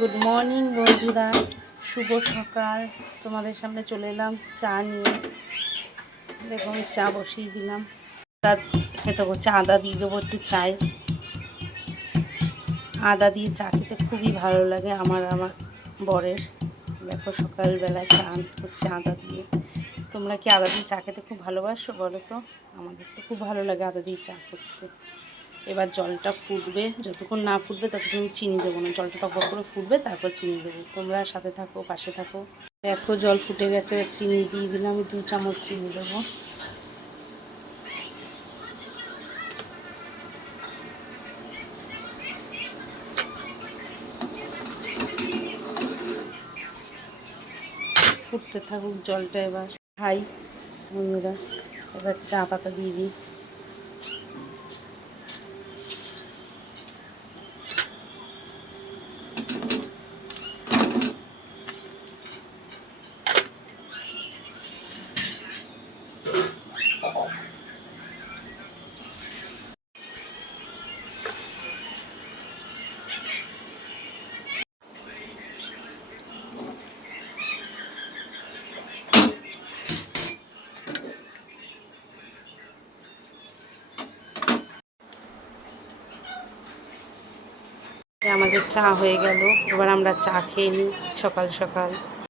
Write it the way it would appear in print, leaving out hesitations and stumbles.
Good morning বন্ধুরা, শুভ সকাল। তোমাদের সামনে চলে এলাম চা নিয়ে। দেখো আমি চা বসিয়ে দিলাম। খেতে করছে, আদা দিয়ে দেবো একটু চায়ে। আদা দিয়ে চা খেতে খুবই ভালো লাগে আমার বরের। দেখো সকালবেলায় চা করছে আদা দিয়ে। তোমরা কি আদা দিয়ে চা খেতে খুব ভালোবাসো বলো তো? আমাদের তো খুব ভালো লাগে আদা দিয়ে চা করতে। এবার জলটা ফুটবে, যতক্ষণ না ফুটবে ততক্ষণ আমি চিনি দেবো না। জলটা টকবক করে ফুটবে, তারপর চিনি দেবো। তোমরা সাথে থাকো, পাশে থাকো। দেখো জল ফুটে গেছে, চিনি দিয়ে দিলাম। আমি 2 চামচ চিনি দেবো। ফুটতে থাকুক জলটা। এবার খাই বন্ধুরা। এবার চা পাতা দিয়ে দিই। আমাদের চা হয়ে গেল। এবার আমরা চা খেয়ে নিই সকাল সকাল।